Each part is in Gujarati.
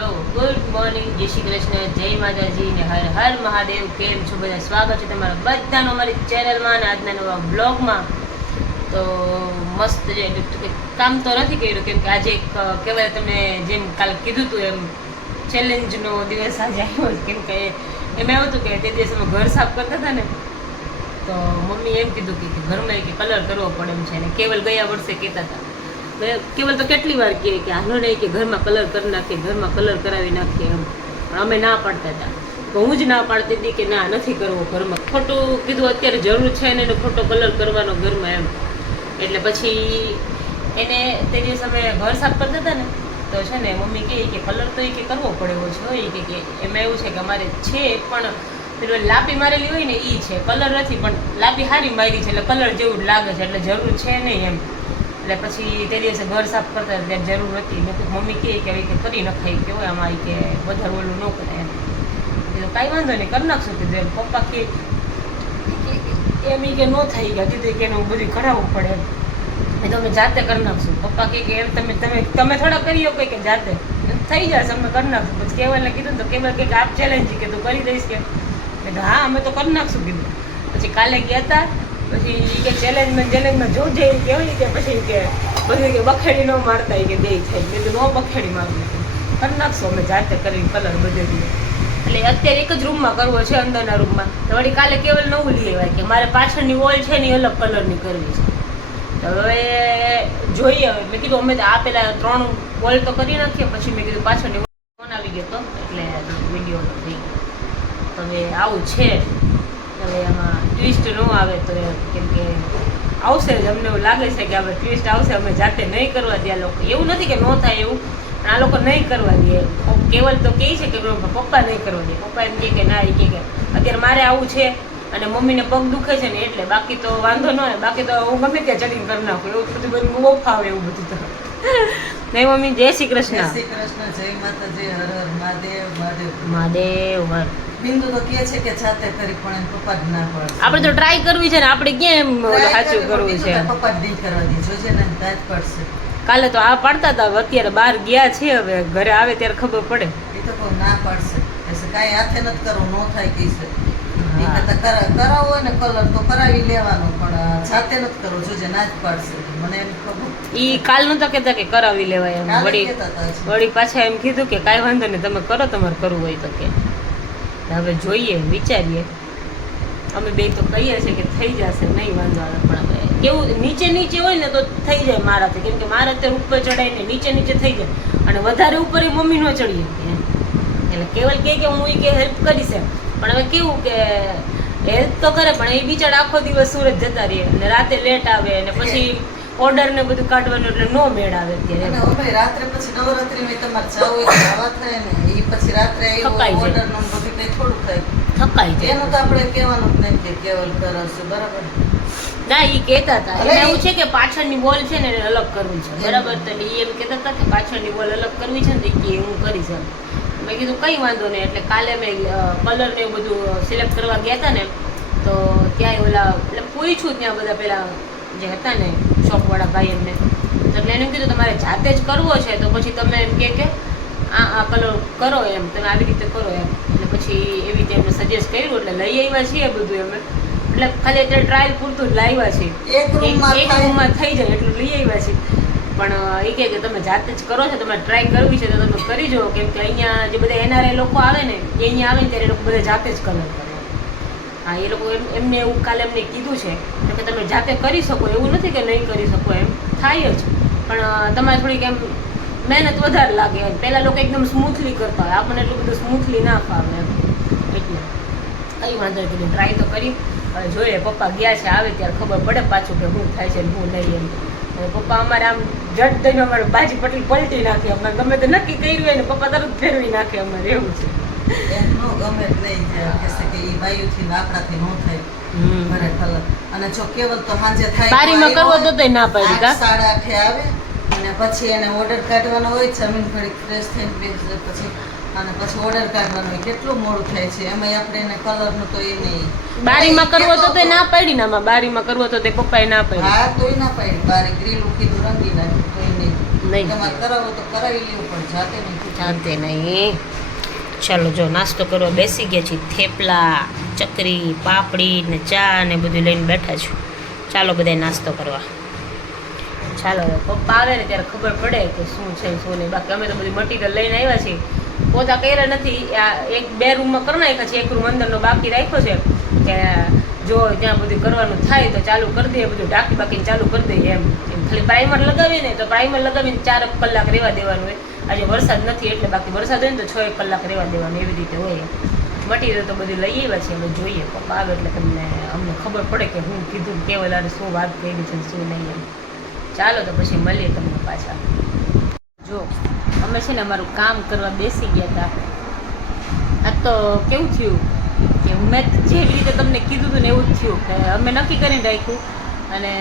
હેલો ગુડ મોર્નિંગ, જય શ્રી કૃષ્ણ, જય માતાજી ને હર હર મહાદેવ. કેમ છો બધા? સ્વાગત છે તમારા બધાનું અમારી ચેનલમાં અને આજના નવા બ્લોગમાં. તો મસ્ત છે. કામ તો નથી કર્યું કેમ કે આજે એક કહેવાય તમે જેમ કાલ કીધું હતું એમ ચેલેન્જનો દિવસ આજે આવ્યો કેમ કે એમ એવું હતું કે તે દિવસે અમે ઘર સાફ કરતા હતા ને તો મમ્મી એમ કીધું કે ઘરમાં કે કલર કરવો પડે એમ છે. અને કેવલ ગયા વર્ષે કહેતા હતા, કેવલ તો કેટલી વાર કહે કે હાલો નહીં કે ઘરમાં કલર કરી નાખીએ, ઘરમાં કલર કરાવી નાખીએ એમ. પણ અમે ના પાડતા હતા. તો હું જ ના પાડતી હતી કે ના નથી કરવો ઘરમાં. ખોટું કીધું અત્યારે જરૂર છે ને ખોટો કલર કરવાનો ઘરમાં એમ. એટલે પછી એને તે દિવસે અમે ઘર સાફ કરતા હતા ને તો છે ને મમ્મી કહે કે કલર તો એ કે કરવો પડે એવો છે હોય કે એમાં એવું છે કે અમારે છે પણ પેલું લાપી મારેલી હોય ને એ છે, કલર નથી. પણ લાપી સારી મારી છે એટલે કલર જેવું જ લાગે છે એટલે જરૂર છે નહીં એમ. એટલે પછી તે દિવસે ઘર સાફ કરતા ત્યારે જરૂર હતી. મેં મમ્મી કહે કે કરી નખાય કે હોય આમાં કે વધારે ઓલું ન કરાય એમ. એટલે કાંઈ વાંધો નહીં કરી નાખશું કીધું એમ. પપ્પા કે એમ કે ન થઈ ગયા કીધું કે એનું બધું કરાવવું પડે એમ. એ તો અમે જાતે કરી નાખશું. પપ્પા કે એમ તમે થોડા કરી શકો કે જાતે થઈ જશે અમે કરી નાખશું. પછી કેવલને કીધું તો કેવલ કે આપ ચેલેન્જ કે તું કરી દઈશ કે હા અમે તો કરી નાખશું કીધું. પછી કાલે ગયા હતા પછી કે ચેલેન્જમાં જો જે કહેવાય કે પછી કે બધું કે બખેડી ન મારતા કે દે થાય કીધું ન બખેડી મારવું કરી નાખશું અમે જાતે કરી કલર બધે. એટલે અત્યારે એક જ રૂમમાં કરવો છે અંદરના રૂમમાં. તો વળી કાલે કેવલ નવું લઈ આવ્યા કે મારે પાછળની વોલ છે ને અલગ કલરની કરવી છે. તો હવે જોઈએ. હવે મેં કીધું અમે આ પેલા 3 વોલ તો કરી નાખીએ પછી મેં કીધું પાછળની ફોન આવી ગયો તો એટલે વિડીયો થઈ ગયો. તો હવે આવું છે. હવે એમાં ટ્વિસ્ટ ન આવે તો કેમ કે આવશે જ અમને એવું લાગે છે કે હવે ટ્વિસ્ટ આવશે. અમે જાતે નહીં કરવા દે આ લોકો. એવું નથી કે ન થાય એવું, પણ આ લોકો નહીં કરવા દે. કેવલ તો કહે છે કે પપ્પા નહીં કરવા દે. પપ્પા એમ કહે કે ના એ કહે અત્યારે મારે આવું છે અને મમ્મીને પગ દુખે છે ને એટલે. બાકી તો વાંધો ન હોય, બાકી તો હું ગમે ત્યાં ચડીને કરી નાખું. એવું બધું બહુ ફાવે એવું બધું તો નહીં. મમ્મી જય શ્રી કૃષ્ણ. જય શ્રી કૃષ્ણ, જય માતાજી, હર હર મહાદેવ. મહાદેવ હર. બિંદુ તો કહે છે કે જાતે કરી પણ એમ પપ્પા જ ના પડે. આપણે તો ટ્રાય કરવી છે ને આપણે કેમ સાચું કરવું છે. પપ્પા જ નહીં કરવા દે જોજે ને દાંત પડશે. કાલે તો આ પાડતા હતા, અત્યારે બહાર ગયા છે. હવે ઘરે આવે ત્યારે ખબર પડે. એ તો કહું ના પડશે કાંઈ હાથે નથી કરવું ન થાય કહીશે. કરાવવો હોય ને કલર તો કરાવી લેવાનો પણ જાતે નથી કરવો જોજે ના જ પડશે. મને એમ ખબર ઈ કાલ નતા કહેતા કે કરાવી લેવાય એમ. વળી પાછા એમ કીધું કે કાંઈ વાંધો નહીં તમે કરો, તમારે કરવું હોય તો કે. હવે જોઈએ વિચારીએ. અમે બે તો કહીએ છીએ કે થઈ જશે નહીં વાંધો આવે. પણ હવે કેવું નીચે હોય ને તો થઈ જાય મારાથી. કેમ કે મારે અત્યારે ઉપર ચડાય ને નીચે થઈ જાય અને વધારે ઉપર એ મમ્મી ન ચડી શકે. એટલે કેવલ કે હું કે હેલ્પ કરીશ એમ. પણ હવે કેવું કે હેલ્પ તો કરે પણ એ બિચારા આખો દિવસ સુરત જતા રહે અને રાતે લેટ આવે અને પછી ઓર્ડર ને બધું કાઢવાનું એટલે નો મેળ આવે અત્યારે. રાત્રે પછી નવરાત્રી તમારે જવું હોય જવા થાય ને એ પછી રાત્રે ઓર્ડર નું બધું કઈ થોડું થાય થકાઈ જાય. એનું તો આપણે કહેવાનું જ નહીં કે કેવલ કરાવશું બરાબર. ના એ કહેતા હતા એને એવું છે કે પાછળની વોલ છે ને અલગ કરવી છે બરાબર. તો એ એમ કહેતા હતા કે પાછળની વોલ અલગ કરવી છે ને કે હું કરીશ એમ. મેં કીધું કંઈ વાંધો નહીં. એટલે કાલે મેં કલર ને એવું બધું સિલેક્ટ કરવા ગયા હતા ને તો ત્યાં ઓલા એટલે પૂછ્યું ત્યાં બધા પેલા જે હતા ને શોપવાળા ભાઈ એમને. એટલે એને કીધું તમારે જાતે જ કરવો છે તો પછી તમે એમ કે આ કલર કરો એમ, તમે આવી રીતે કરો એમ. એટલે પછી એવી રીતે એમને સજેસ્ટ કર્યું એટલે લઈ આવ્યા છીએ બધું અમે. એટલે ખાલી અત્યારે ટ્રાયલ પૂરતું જ લાવ્યા છીએ. એક રૂમમાં થઈ જાય એટલું લઈ આવ્યા છીએ. પણ એ કે તમે જાતે જ કરો છો, તમારે ટ્રાય કરવી છે તો તમે કરી જુઓ. કેમ કે અહીંયા જે બધા NRI લોકો આવે ને એ અહીંયા આવે ને ત્યારે એ લોકો બધા જાતે જ કલર કરે. હા એ લોકો એમને એવું કાલે એમને કીધું છે કે તમે જાતે કરી શકો, એવું નથી કે નહીં કરી શકો એમ થાય જ. પણ તમારે થોડીક એમ મહેનત વધારે લાગે એમ. પહેલાં લોકો એકદમ સ્મૂથલી કરતા હોય, આપણને એટલું બધું સ્મૂથલી ના ફાવે એમ. એટલે કંઈ વાંધો નથી, ટ્રાય તો કરી. હવે જોઈએ પપ્પા ગયા છે આવે ત્યારે ખબર પડે પાછું કે શું થાય છે ને શું નહીં એમ. પપ્પા અમારે આમ જટ દઈને અમારે ભાજી પટલી પલટી નાખે. અમારે ગમે તો નક્કી કર્યું હોય ને પપ્પા તરત ફેરવી નાખે. અમારે એવું છે એમનું ગમે જ નહીં કહેશે કે એ બાયુથી આપણાથી ન થાય ઘરે કલર. અને જો કેવલ તો સાંજે થાય બારીમાં કરવો તો ના પાડી 8:30 આવે અને પછી એને ઓર્ડર કાઢવાનો હોય જમીન ઘડી ફ્રેશ થઈને પછી અને પછી ઓર્ડર કાઢવાનો હોય. કેટલું મોડું થાય છે એમાં આપણે એને કલરનું તો એ નહીં. બારીમાં કરવો તો ના પાડી ને આમાં બારીમાં કરવો તો તે પપ્પાએ ના પાડી. હા તોય ના પાડી. બારી ગ્રીલ કીધું રંગી નાખ્યું તોય નહીં. તમારે કરાવો તો કરાવી લેવું પણ જાતે નહીં. જાતે નહીં. ચાલો જો નાસ્તો કરવા બેસી ગયા છીએ. થેપલા, ચકરી, પાપડી ને ચા ને બધું લઈને બેઠા છું. ચાલો બધા નાસ્તો કરવા. ચાલો હવે પપ્પા આવે ને ત્યારે ખબર પડે કે શું છે શું નહીં. બાકી અમે તો બધું મટીરિયલ લઈને આવ્યા છીએ. પોતા કર્યા નથી. આ એક બે રૂમમાં કરી નાખ્યા છે. એક રૂમ અંદરનો બાકી રાખ્યો છે કે જો ત્યાં બધું કરવાનું થાય તો ચાલુ કરી દઈએ. બધું ઢાંકી બાકીને ચાલુ કરી દઈએ એમ. ખાલી પ્રાઇમર લગાવીએ ને તો પ્રાઇમર લગાવીને 4 કલાક રહેવા દેવાનું હોય. આજે વરસાદ નથી એટલે બાકી વરસાદ હોય ને તો 6 કલાક રહેવા દેવાનું એવી રીતે હોય. મટીરિયલ તો બધું લઈ આવ્યા છે. હવે જોઈએ પપ્પા આવે એટલે અમને ખબર પડે કે હું કીધું કેવલાને શું વાત કરી છે શું નહીં એમ. ચાલો તો પછી મળીએ તમને પાછા. જો અમે છે ને અમારું કામ કરવા બેસી ગયા હતા. આ તો કેવું થયું કે મેં જેવી રીતે તમને કીધું હતું ને એવું જ થયું કે અમે નક્કી કરીને રાખ્યું. અને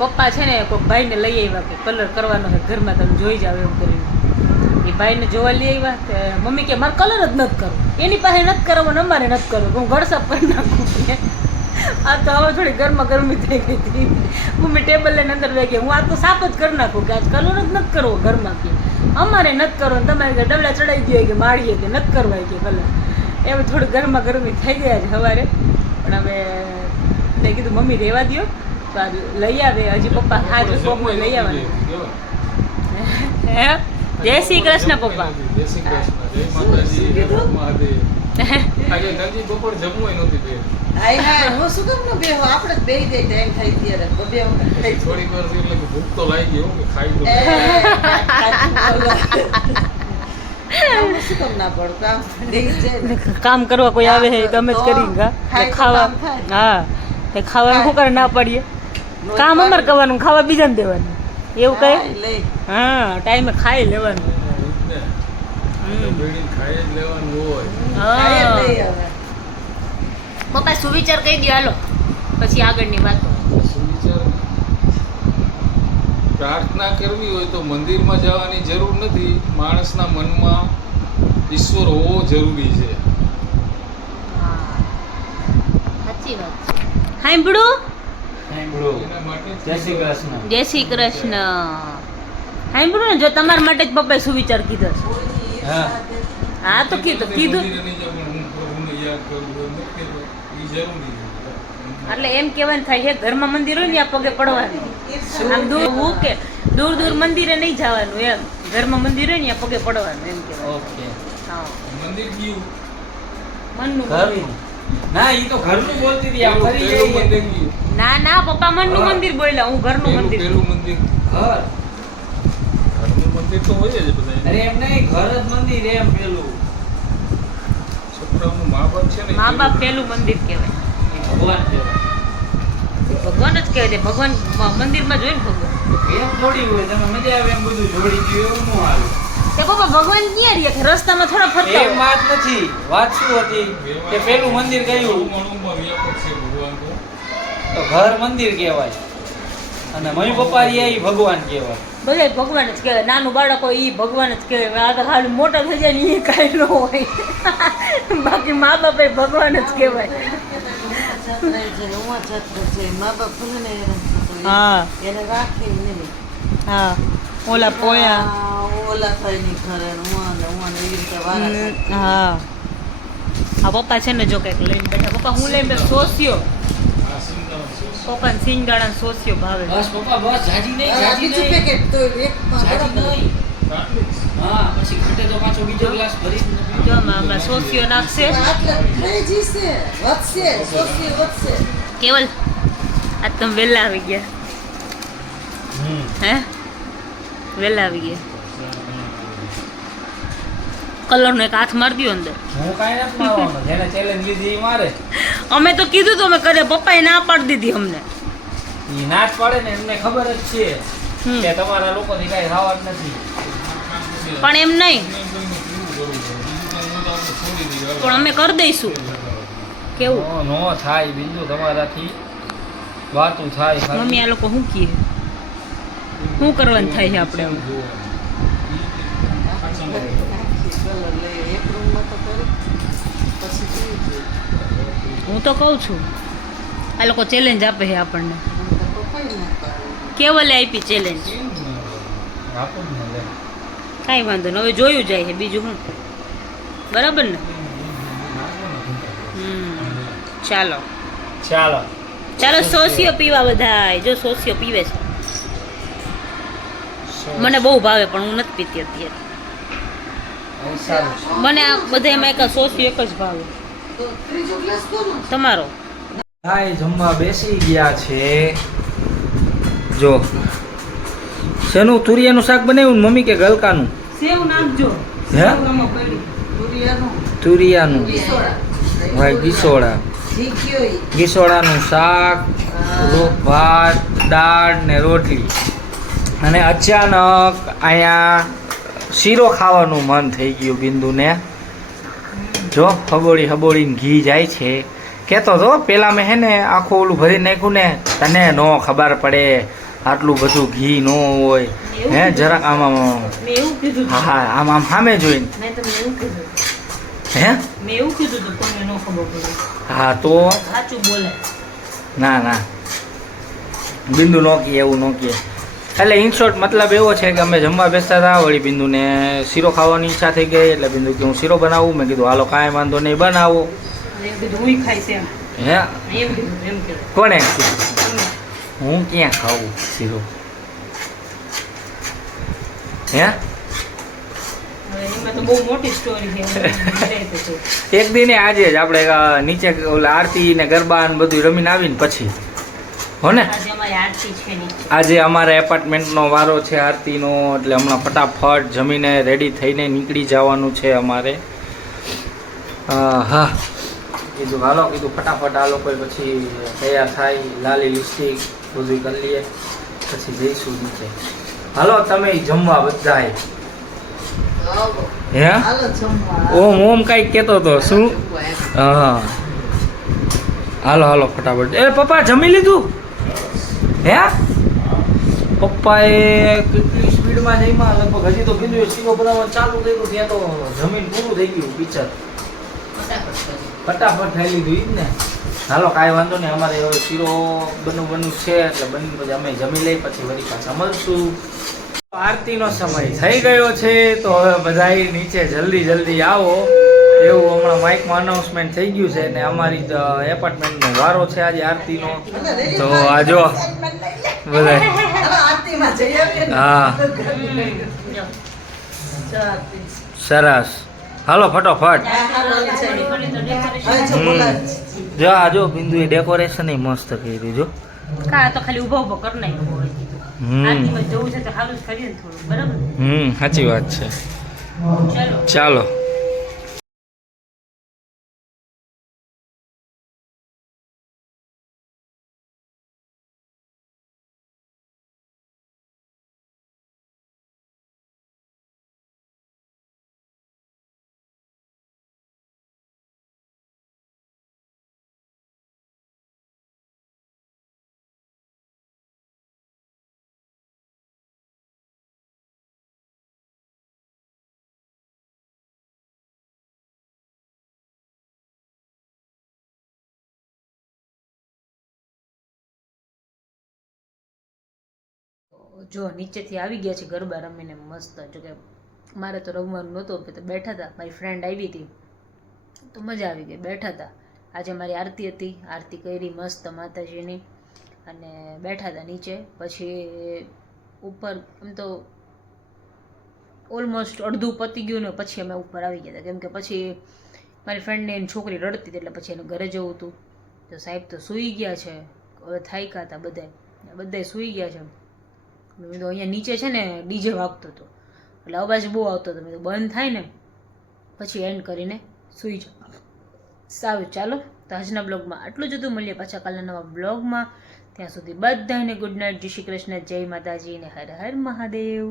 પપ્પા છે ને કોઈક ભાઈને લઈ આવ્યા કે કલર કરવાનો છે ઘરમાં, તમે જોઈ જાવ એવું કરીને. એ ભાઈને જોવા લઈ આવ્યા કે મમ્મી કે મારે કલર જ નથી કરવો. એની પાસે નથી કરવો ને અમારે નથી કરવો. હું ઘર સાફ કરી નાખું. આ તો હવે થોડી ગરમા ગરમી થઈ ગઈ હતી. મમ્મી ટેબલ લઈને અંદર વહી ગયા. હું આ તો સાફ જ કરી નાખું કે આજ કલર જ નથી કરવો ઘરમાં. કે અમારે નથી કરવો ને તમારે કે ડબલા ચડાવી દઈએ કે માળીએ કે નથી કરવા કે કલર. એવું થોડું ગરમા ગરમી થઈ ગયા છે સવારે. પણ હવે મેં કીધું મમ્મી રહેવા દો તો આ લઈ આવે. હજી પપ્પા હાથ પપ્પા લઈ આવવાના. જય શ્રી કૃષ્ણ પપ્પા. જય શ્રી કૃષ્ણ. જય માતાજી. જય મહાદેવ. આજે નજી બપોર જમવું નહોતી બે. હાય હાય હું શું કામ ન બેહો? આપણે જ બેહી જાય ટાઈમ થાય ત્યારે બે વખત ખાઈ થોડીક વાર એટલે કે ભૂખ તો લાગી ગઈ હો કે ખાઈ લો. શું કામ ના પડે? કામ થઈ જાય. કામ કરવા કોઈ આવે છે તો અમે જ કરી ખાવા. હા એ ખાવાનું શું કરે ના પાડીએ. કામ અમારે કરવાનું, ખાવા બીજાને દેવાનું એવું કહે. લઈ હા ટાઈમે ખાઈ લેવાનું. બેડીને ખાઈ જ લેવાનું હોય. ખાઈ જ લઈ હા હવે. પપ્પા સુવિચાર કહી દો હાલો પછી આગળની વાતો. સુવિચાર પ્રાર્થના કરવી હોય તો મંદિરમાં જવાની જરૂર નથી. માણસના મનમાં ઈશ્વર હોવો જરૂરી છે. સાચી વાત છે. સાંભળું. એના માટે જય શ્રી કૃષ્ણ. જય શ્રી કૃષ્ણ. સાંભળું ને જો તમારા માટે જ પપ્પાએ સુવિચાર કીધો છે. હા હા તો કીધું કીધું મંદિરે નહીં જાવ પણ હું પ્રભુને યાદ કરું છું. નથી કહેતો. એ જરૂરી છે. એટલે એમ કહેવાનું થાય છે ઘરમાં મંદિર હોય ને આ પગે પડવાનું. આમ દૂર હું કે દૂર દૂર મંદિરે નહીં જવાનું એમ. ઘરમાં મંદિર હોય ને આ પગે પડવાનું એમ કહેવાય. ઓકે. હા મંદિર ગયું. મનનું ઘરનું ના ઈ તો ઘરનું બોલતી હતી. આ ફરી પેલું જઈએ. મંદિર ગયું. ના ના પપ્પા મનનું મંદિર બોલ્યા. હું ઘરનું મંદિર. પેલું મંદિર. ઘર ઘરનું મંદિર તો હોય જ બધા. અરે એમ નહીં, ઘર જ મંદિર એમ પેલું છોકરાઓનું મા બાપ છે ને. મા બાપ પેલું મંદિર કહેવાય. ભગવાન કહેવાય. ભગવાન જ કહેવાય. તે ભગવાન મંદિરમાં જોઈને ભગવાન. એમ થોડી હોય તમે મજા આવે એમ બધું જોડી ગયું એવું ન આવે. તે પપ્પા ભગવાન ક્યાં રહ્યા કે રસ્તામાં થોડા ફરતા એમ હોય. વાત નથી. વાત શું હતી કે પેલું મંદિર કયું મણુમાં વ્યાપક છે ભગવાન તો. તો ઘર મંદિર કહેવાય અને મમ્મી પપ્પા રહ્યા ઈ ભગવાન કહેવાય. બધા ભગવાન જ કહેવાય. નાનું બાળક હોય એ ભગવાન જ કહેવાય. આ તો ખાલી મોટા થઈ જાય ને એ કાંઈ ન હોય. બાકી મા બાપ એ ભગવાન જ કહેવાય. મા બાપ ભલે ને હેરાન થતો હોય. હા એને રાખે નહીં. હા ઓલા પોયા. ઓલા થાય નહીં ખરે હું એવી રીતે વારા કરે. હા આ પપ્પા છે ને જો કંઈક લઈને બેઠા. પપ્પા હું લઈને બેઠા સોસ્યો. આ સિંગાણ છે. પપ્પાને સિંગદાણા સોસ્યો ભાવે. બસ પપ્પા બસ જાજી નહીં, આ જાજી બીજું નહીં. પેકેટ તો એક જાજી નહીં. આટલું જ. હા પછી ઘટે તો પાછો બીજો ગ્લાસ ભરી જો હમણાં સોસ્યો નાખશે. આટલે થઈ જશે વધશે સોસી વધશે. કેવલ આજ તમે વહેલા આવી ગયા. હે વહેલા આવી ગયા. કલરનો એક હાથ મારી દો અંદર. હું કાંઈ નથી મારવાનો. જેને ચેલેન્જ લીધી ઈ મારે. અમે તો કીધું તો અમે કરે. પપ્પાએ ના પાડી દીધી અમને. ઈ નાચ પાડે ને એમને ખબર જ છે હમ. કે તમારા લોકોથી કાંઈ થવાનું નથી. પણ એમ નહીં. પણ અમે કરી દઈશું. કેવું નો થાય બીજું તમારાથી વાતું થાય ખાલી. મમ્મી આ લોકો શું કહે શું કરવાનું થાય છે આપણે હવે? કલર લઈએ એક રૂમમાં તો કરી પછી કેવું છે હું તો કહું છું આ લોકો ચેલેન્જ આપે છે આપણને. મને તો પપ્પાએ ના પાડે. કેવલે આપી ચેલેન્જ. આપો જ ને લે. કાંઈ વાંધો નહીં, હવે જોયું જાય છે બીજું શું, બરાબર ને? ચાલો ચાલો ચાલો સોસિયો પીવા બધાય. જો સોસિયો પીવે છે, મને બહુ ભાવે પણ હું નથી પીતી અત્યારે. સારું મને આ બધા એમાં એક સોસિયો એક જ ભાવે. તો ત્રીજો ગ્લાસ કોનો? તમારો ભાઈ જમવા બેસી ગયા છે. જો શેનું તુરિયાનું શાક બનાવ્યું ને મમ્મી કે ગલકાનું? સેવ નાખજો. હે? તુરિયાનું તુરિયાનું ગીસોડા. ભાઈ ગીસોડા, ઝીંક્યો ઈ. ગીસોડાનું શાક, ભાત, દાળ ને રોટલી. અને અચાનક અહીંયા શીરો ખાવાનું મન થઈ ગયું બિંદુને. જો હબોળીને ઘી જાય છે. કહેતો તો પેલા મેં હે ને આખું ઓલું ભરી નાખ્યું ને, તને નો ખબર પડે આટલું બધું ઘી ન હોય હે, જરાક આમ આમ મેં એવું કીધું હા હા આમ આમ સામે જોઈને મેં તમને એવું કીધું હે મેં એવું કીધું તો કોઈને ન ખબર પડે. હા તો સાચું બોલે. ના બિંદુ નો કહે એવું નો કહે. એટલે ઇન શોર્ટ મતલબ એવો છે કે અમે જમવા બેસતા હતા, વળી બિંદુને શીરો ખાવાની ઈચ્છા થઈ ગઈ એટલે બિંદુ કે હું શીરો બનાવું. મેં કીધું હાલો કાંઈ વાંધો નહીં બનાવો. એમ કીધું હું ખાઈશ એમ હે એમ કીધું એમ કીધું. કોણે કીધું? હું ક્યાં ખાવું શીરો? હે હવે એમાં તો બહુ મોટી સ્ટોરી છે. એક દિને આજે જ આપણે નીચે ઓલા આરતી ને ગરબા ને બધું રમીને આવીને પછી હો ને આજે અમારી આરતી છે નીચે. આજે અમારા એપાર્ટમેન્ટનો વારો છે આરતીનો, એટલે હમણાં ફટાફટ જમીને રેડી થઈને નીકળી જવાનું છે અમારે. હા કીધું હાલો, કીધું ફટાફટ આ લોકો પછી તૈયાર થાય, લાલી લિપસ્ટિક બધું કરી લઈએ પછી જઈશું નીચે. હાલો તમે જમવા બધાય. આવો. હે હાલો જમવા. ઓમ કાંઈક કહેતો હતો શું? હા હાલો ફટાફટ. એ પપ્પા જમી લીધું? હે પપ્પાએ કેટલી સ્પીડમાં જઈમાં લગભગ હજી તો કીધું શીરો બનાવવાનું ચાલુ કર્યું ત્યાં તો જમીન પૂરું થઈ ગયું પિક્ચર. ફટાફટ ખાઈ લીધું ઈ જ ને. હાલો કાંઈ વાંધો નહીં, અમારે હવે શીરો બનવું છે એટલે બની પછી અમે જમી લઈ પછી વળી પાછા મળશું. આરતીનો સમય થઈ ગયો છે તો હવે બધાય નીચે જલ્દી આવો એવું હમણાં માઇકમાં અનાઉન્સમેન્ટ થઈ ગયું છે. ને અમારી એપાર્ટમેન્ટનો વારો છે આજે આરતીનો. તો આ જો બધા હાલો આરતીમાં જઈ આવીએ ને. હા સરસ. હાલો ફટોફટ. હવે જો બોલાવે છે. જો આ જો બિંદુએ ડેકોરેશન મસ્ત કર્યું જો. કા તો ખાલી ઊભો કરી નાખ્યો હોય. આરતીમાં જવું છે તો સારું જ કરીએ ને થોડું, બરાબર? સાચી વાત છે. ચાલો ચાલો જો નીચેથી આવી ગયા છે ગરબા રમીને મસ્ત. જો કે મારે તો રમવાનું નહોતું, તો બેઠા હતા. મારી ફ્રેન્ડ આવી હતી તો મજા આવી ગઈ, બેઠા હતા. આજે મારી આરતી હતી, આરતી કરી મસ્ત માતાજીની અને બેઠા હતા નીચે. પછી ઉપર એમ તો ઓલમોસ્ટ અડધું પતી ગયું ને પછી અમે ઉપર આવી ગયા હતા, કેમ કે પછી મારી ફ્રેન્ડને એની છોકરી રડતી હતી એટલે પછી એને ઘરે જવું હતું. તો સાહેબ તો સૂઈ ગયા છે, હવે થાક્યા હતા બધાય સૂઈ ગયા છે. મેં તો અહીંયા નીચે છે ને ડીજે વાગતો હતો એટલે અવાજ બહુ આવતો હતો. મેં તો બંધ થાય ને પછી એન્ડ કરીને સૂઈ જાઉં. સારું ચાલો, તો આજના બ્લોગમાં આટલું જ હતું. મળીએ પાછા કાલના નવા બ્લોગમાં. ત્યાં સુધી બધાને ગુડ નાઇટ, જય શ્રી કૃષ્ણ, જય માતાજી ને હર હર મહાદેવ.